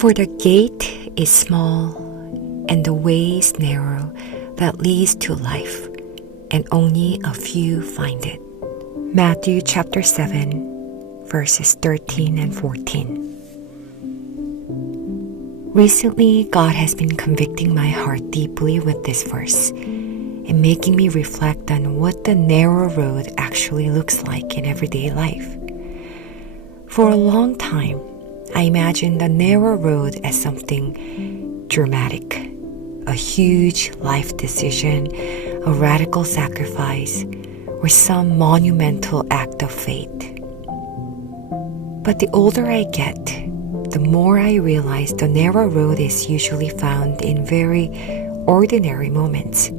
For the gate is small and the way is narrow that leads to life, and only a few find it. Matthew chapter 7, verses 13 and 14. Recently, God has been convicting my heart deeply with this verse and making me reflect on what the narrow road actually looks like in everyday life. For a long time, I imagined the narrow road as something dramatic, a huge life decision, a radical sacrifice, or some monumental act of faith. But the older I get, the more I realize the narrow road is usually found in very ordinary moments,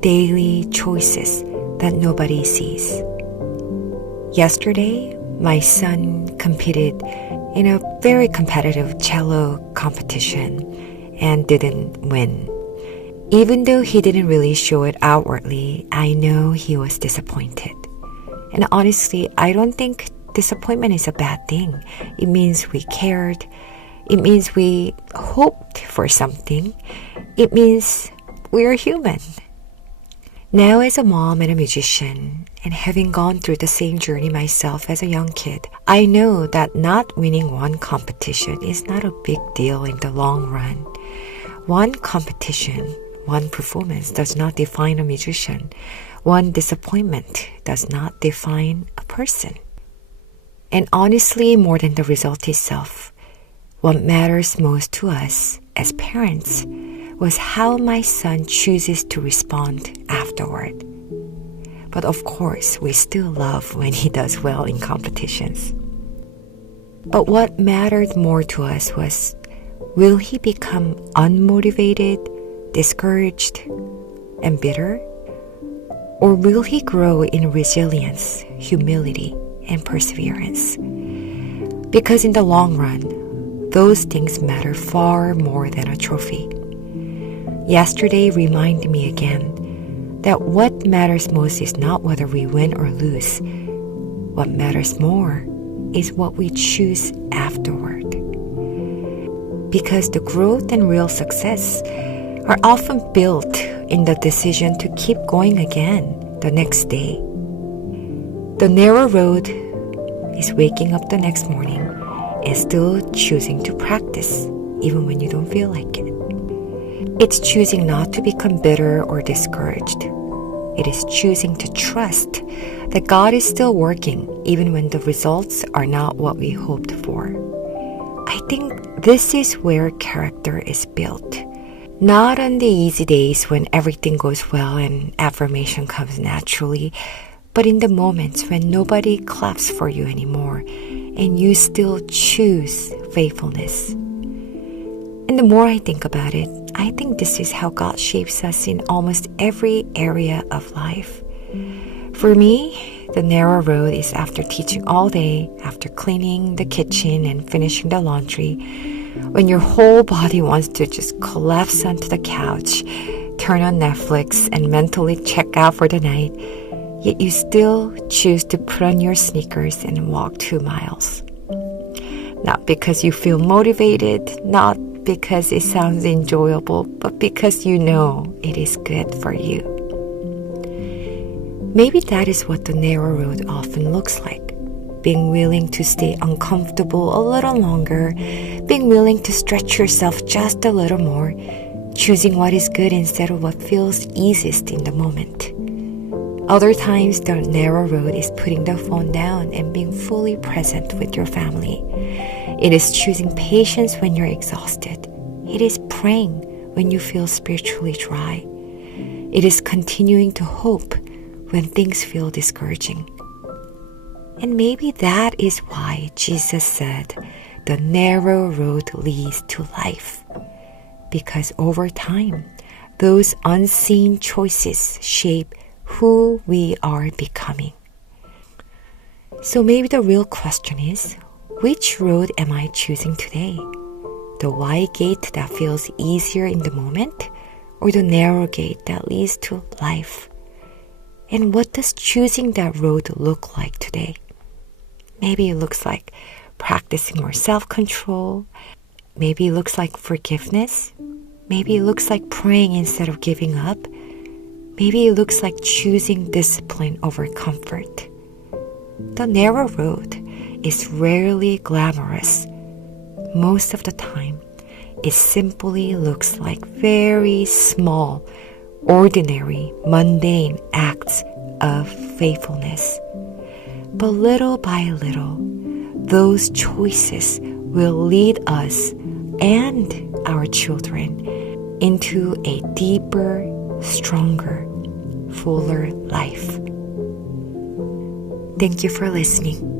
daily choices that nobody sees. Yesterday, my son competed in a very competitive cello competition and didn't win. Even though he didn't really show it outwardly, I know he was disappointed. And honestly, I don't think disappointment is a bad thing. It means we cared. It means we hoped for something. It means we're human. Now, as a mom and a musician, and having gone through the same journey myself as a young kid, I know that not winning one competition is not a big deal in the long run. One competition, one performance does not define a musician. One disappointment does not define a person. And honestly, more than the result itself, what matters most to us as parents was how my son chooses to respond afterward. But of course, we still love when he does well in competitions. But what mattered more to us was, will he become unmotivated, discouraged, and bitter? Or will he grow in resilience, humility, and perseverance? Because in the long run, those things matter far more than a trophy. Yesterday reminded me again that what matters most is not whether we win or lose. What matters more is what we choose afterward. Because the growth and real success are often built in the decision to keep going again the next day. The narrow road is waking up the next morning and still choosing to practice even when you don't feel like it. It's choosing not to become bitter or discouraged. It is choosing to trust that God is still working even when the results are not what we hoped for. I think this is where character is built. Not on the easy days when everything goes well and affirmation comes naturally, but in the moments when nobody claps for you anymore and you still choose faithfulness. And the more I think about it, I think this is how God shapes us in almost every area of life. For me, the narrow road is after teaching all day, after cleaning the kitchen and finishing the laundry, when your whole body wants to just collapse onto the couch, turn on Netflix, and mentally check out for the night, yet you still choose to put on your sneakers and walk 2 miles. Not because you feel motivated, not because it sounds enjoyable, but because you know it is good for you. Maybe that is what the narrow road often looks like. Being willing to stay uncomfortable a little longer, being willing to stretch yourself just a little more, choosing what is good instead of what feels easiest in the moment. Other times, the narrow road is putting the phone down and being fully present with your family. It is choosing patience when you're exhausted. It is praying when you feel spiritually dry. It is continuing to hope when things feel discouraging. And maybe that is why Jesus said, the narrow road leads to life. Because over time, those unseen choices shape who we are becoming. So maybe the real question is, which road am I choosing today? The wide gate that feels easier in the moment, or the narrow gate that leads to life? And what does choosing that road look like today? Maybe it looks like practicing more self-control, Maybe it looks like forgiveness. Maybe it looks like praying instead of giving up. Maybe it looks like choosing discipline over comfort. The narrow road is rarely glamorous. Most of the time, it simply looks like very small, ordinary, mundane acts of faithfulness. But little by little, those choices will lead us and our children into a deeper, stronger, fuller life. Thank you for listening.